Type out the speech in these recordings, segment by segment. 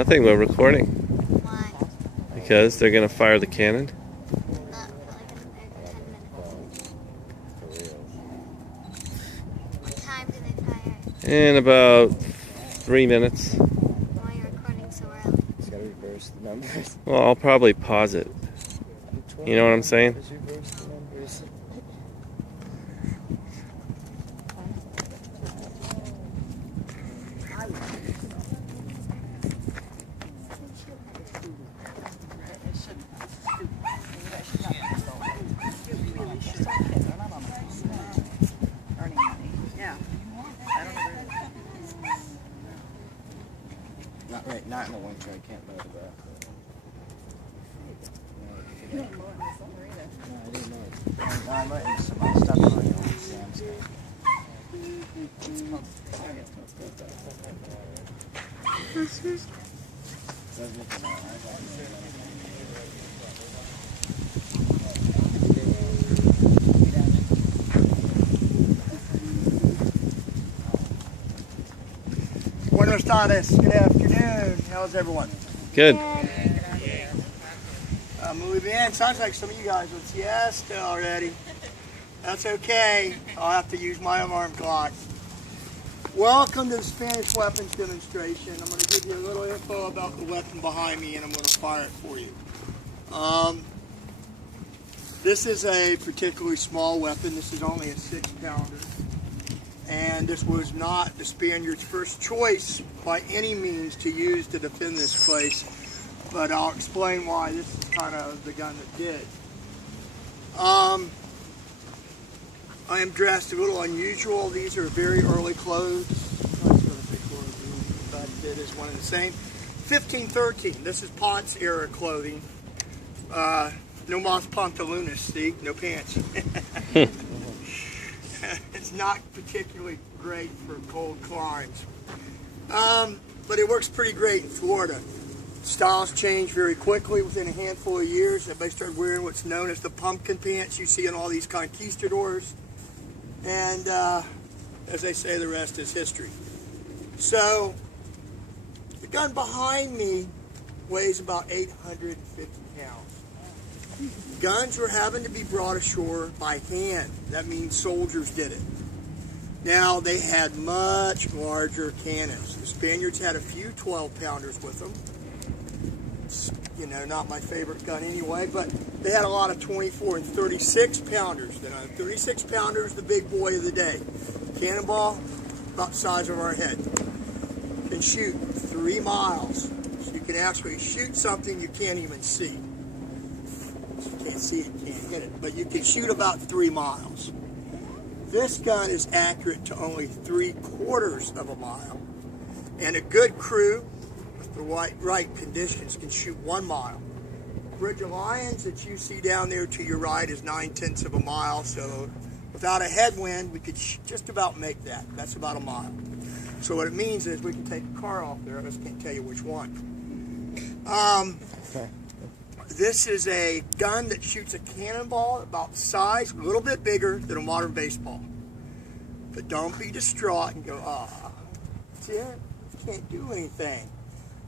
Nothing, we're recording. Why? Because they're going to fire the cannon. Not for like 10 minutes. What time do they fire? In about 3 minutes. Why are you recording so early? Just gotta reverse the numbers. Well, I'll probably pause it. You know what I'm saying? Just reverse the numbers. Not right, not in the winter. I can't load it up. No, I didn't know. I'm letting some stuff on the exam stuff. Buenos tardes. Good afternoon. How's everyone? Good. Muy bien. Sounds like some of you guys with siesta already. That's okay. I'll have to use my alarm clock. Welcome to the Spanish weapons demonstration. I'm going to give you a little info about the weapon behind me, and I'm going to fire it for you. This is a particularly small weapon. This is only a 6-pounder. And this was not the Spaniards' first choice by any means to use to defend this place. But I'll explain why this is kind of the gun that did. I am dressed a little unusual. These are very early clothes. But it is one and the same. 1513. This is Ponce era clothing. No mas pantalones, see? No pants. It's not particularly great for cold climes. But it works pretty great in Florida. Styles change very quickly within a handful of years. Everybody started wearing what's known as the pumpkin pants you see in all these conquistadors. And as they say, the rest is history. So the gun behind me weighs about 850 pounds. Guns were having to be brought ashore by hand. That means soldiers did it. Now they had much larger cannons. The Spaniards had a few 12-pounders with them. You know, not my favorite gun anyway, but they had a lot of 24 and 36 pounders. Then 36 pounders, the big boy of the day. Cannonball, about the size of our head. Can shoot 3 miles. So you can actually shoot something you can't even see. You can't see it, you can't hit it, but you can shoot about 3 miles. This gun is accurate to only 3/4 of a mile, and a good crew the right conditions can shoot 1 mile. Bridge of Lions that you see down there to your right is 9/10 of a mile, so without a headwind, we could just about make that. That's about a mile. So what it means is we can take a car off there. I just can't tell you which one. This is a gun that shoots a cannonball about the size, a little bit bigger than a modern baseball. But don't be distraught and go, that's it, can't do anything.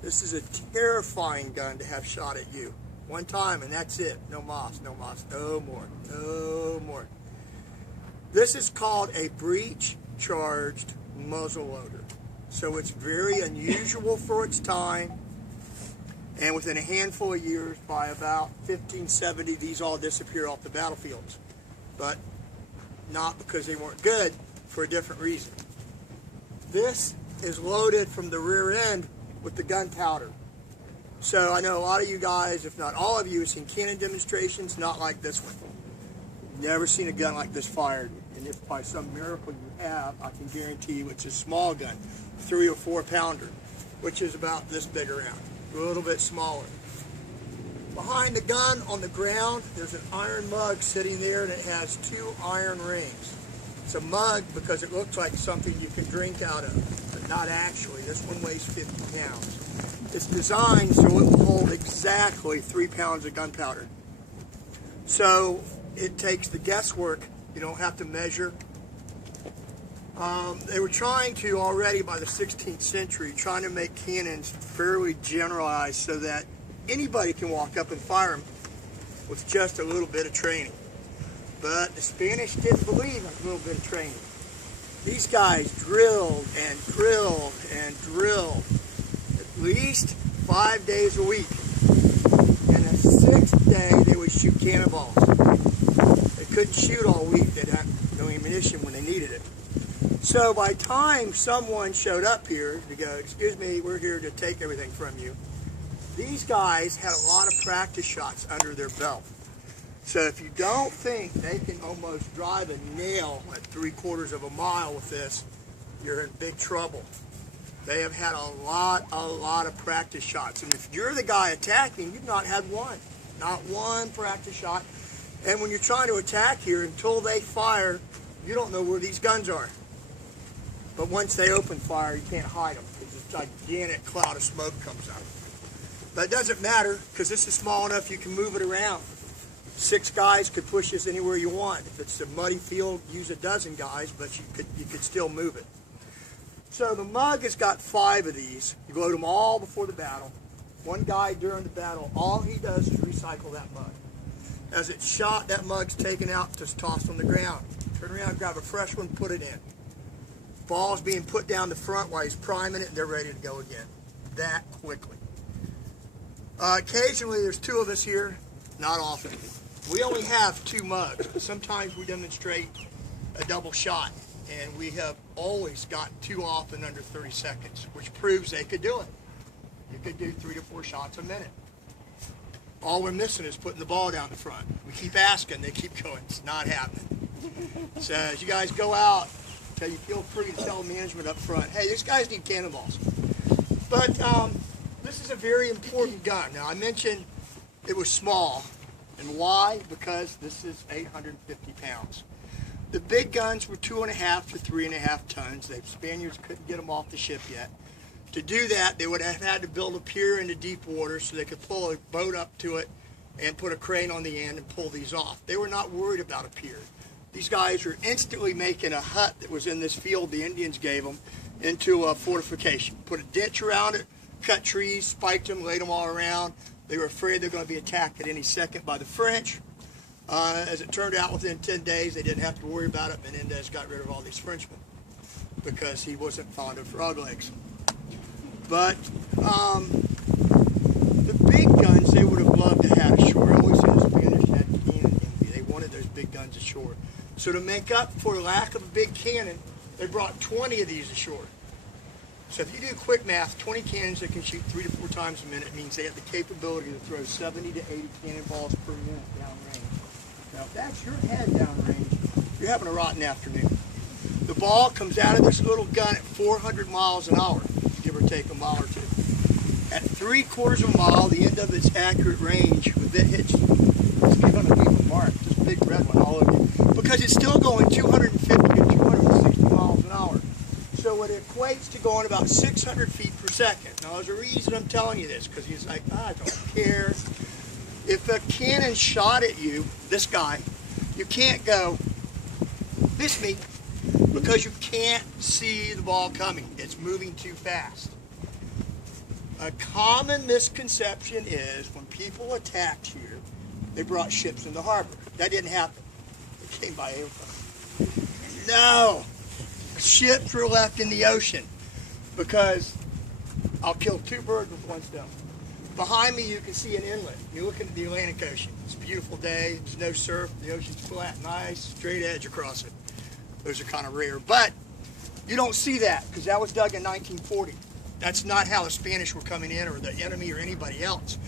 This is a terrifying gun to have shot at you. One time and that's it. No mas, no mas, no more, no more. This is called a breech-charged muzzleloader. So it's very unusual for its time. And within a handful of years, by about 1570, these all disappear off the battlefields. But not because they weren't good, for a different reason. This is loaded from the rear end with the gunpowder. So I know a lot of you guys, if not all of you, have seen cannon demonstrations, not like this one. Never seen a gun like this fired. And if by some miracle you have, I can guarantee you it's a small gun, 3 or 4 pounder, which is about this big around, a little bit smaller. Behind the gun on the ground, there's an iron mug sitting there and it has 2 iron rings. It's a mug because it looks like something you can drink out of, but not actually. This one weighs 50 pounds. It's designed so it will hold exactly 3 pounds of gunpowder. So it takes the guesswork. You don't have to measure. They were trying to already by the 16th century, trying to make cannons fairly generalized so that anybody can walk up and fire them with just a little bit of training. But the Spanish didn't believe in a little bit of training. These guys drilled and drilled and drilled at least 5 days a week. And the sixth day they would shoot cannonballs. They couldn't shoot all week. They'd have no ammunition when they needed it. So by the time someone showed up here to go, excuse me, we're here to take everything from you, these guys had a lot of practice shots under their belt. So if you don't think they can almost drive a nail at 3/4 of a mile with this, you're in big trouble. They have had a lot of practice shots. And if you're the guy attacking, you've not had one. Not one practice shot. And when you're trying to attack here, until they fire, you don't know where these guns are. But once they open fire, you can't hide them because a gigantic cloud of smoke comes out. But it doesn't matter because this is small enough you can move it around. 6 guys could push this anywhere you want. If it's a muddy field, use a dozen guys, but you could still move it. So the mug has got 5 of these. You load them all before the battle. One guy during the battle, all he does is recycle that mug. As it's shot, that mug's taken out, just tossed on the ground. Turn around, grab a fresh one, put it in. Ball's being put down the front while he's priming it, and they're ready to go again. That quickly. Occasionally, there's 2 of us here, not often. We only have 2 mugs. Sometimes we demonstrate a double shot, and we have always gotten 2 off in under 30 seconds, which proves they could do it. You could do 3 to 4 shots a minute. All we're missing is putting the ball down the front. We keep asking, they keep going. It's not happening. So as you guys go out, you feel free to tell management up front, hey, these guys need cannonballs. But this is a very important gun. Now I mentioned it was small. And why? Because this is 850 pounds. The big guns were 2.5 to 3.5 tons. The Spaniards couldn't get them off the ship yet. To do that, they would have had to build a pier into deep water so they could pull a boat up to it and put a crane on the end and pull these off. They were not worried about a pier. These guys were instantly making a hut that was in this field the Indians gave them into a fortification. Put a ditch around it, cut trees, spiked them, laid them all around. They were afraid they were going to be attacked at any second by the French. As it turned out, within 10 days, they didn't have to worry about it. Menendez got rid of all these Frenchmen because he wasn't fond of frog legs. But the big guns they would have loved to have ashore. I always say the Spanish had cannon envy. They wanted those big guns ashore. So to make up for the lack of a big cannon, they brought 20 of these ashore. So if you do quick math, 20 cannons that can shoot 3 to 4 times a minute means they have the capability to throw 70 to 80 cannonballs per minute downrange. Now if that's your head downrange, you're having a rotten afternoon. The ball comes out of this little gun at 400 miles an hour, give or take a mile or 2. At 3/4 of a mile, the end of its accurate range, with it hits, it's going to leave a mark, this big red one all over you, because it's still going 250 to 260 miles an hour. So it equates to going about 600 feet per second. Now there's a reason I'm telling you this, because he's like, I don't care. If a cannon shot at you, this guy, you can't go, miss me, because you can't see the ball coming. It's moving too fast. A common misconception is when people attacked here, they brought ships into harbor. That didn't happen. They came by airplane. No. Ships were left in the ocean because I'll kill 2 birds with 1 stone. Behind me you can see an inlet. You look into the Atlantic Ocean. It's a beautiful day. There's no surf. The ocean's flat, nice, straight edge across it. Those are kind of rare. But you don't see that because that was dug in 1940. That's not how the Spanish were coming in or the enemy or anybody else.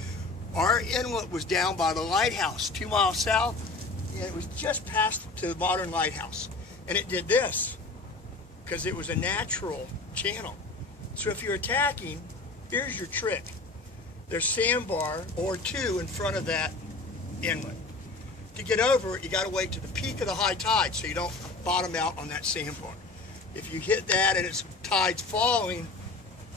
Our inlet was down by the lighthouse 2 miles south, and it was just past to the modern lighthouse. And it did this because it was a natural channel. So if you're attacking, here's your trick. There's sandbar or 2 in front of that inlet. To get over it, you got to wait to the peak of the high tide so you don't bottom out on that sandbar. If you hit that and its tide's falling,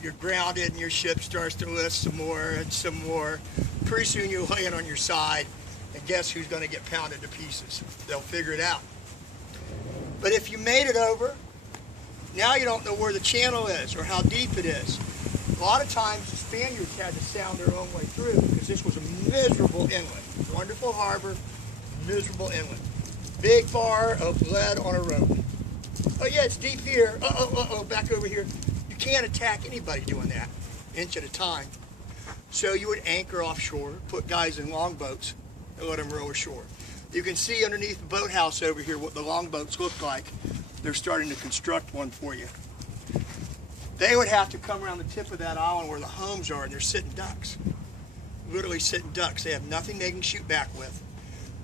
you're grounded and your ship starts to lift some more and some more. Pretty soon you're laying on your side, and guess who's going to get pounded to pieces? They'll figure it out. But if you made it over, now you don't know where the channel is or how deep it is. A lot of times the Spaniards had to sound their own way through because this was a miserable inlet. Wonderful harbor, miserable inlet. Big bar of lead on a rope. Oh yeah, it's deep here. Back over here. You can't attack anybody doing that, inch at a time. So you would anchor offshore, put guys in longboats, and let them row ashore. You can see underneath the boathouse over here what the longboats look like. They're starting to construct one for you. They would have to come around the tip of that island where the homes are, and they're sitting ducks. Literally sitting ducks. They have nothing they can shoot back with.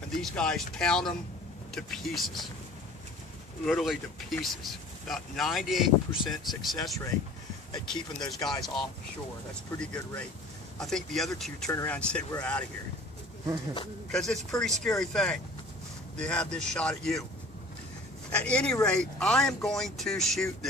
And these guys pound them to pieces. Literally to pieces. About 98% success rate at keeping those guys off the shore. That's a pretty good rate. I think the other two turned around and said, we're out of here. Because it's a pretty scary thing to have this shot at you. At any rate, I am going to shoot this.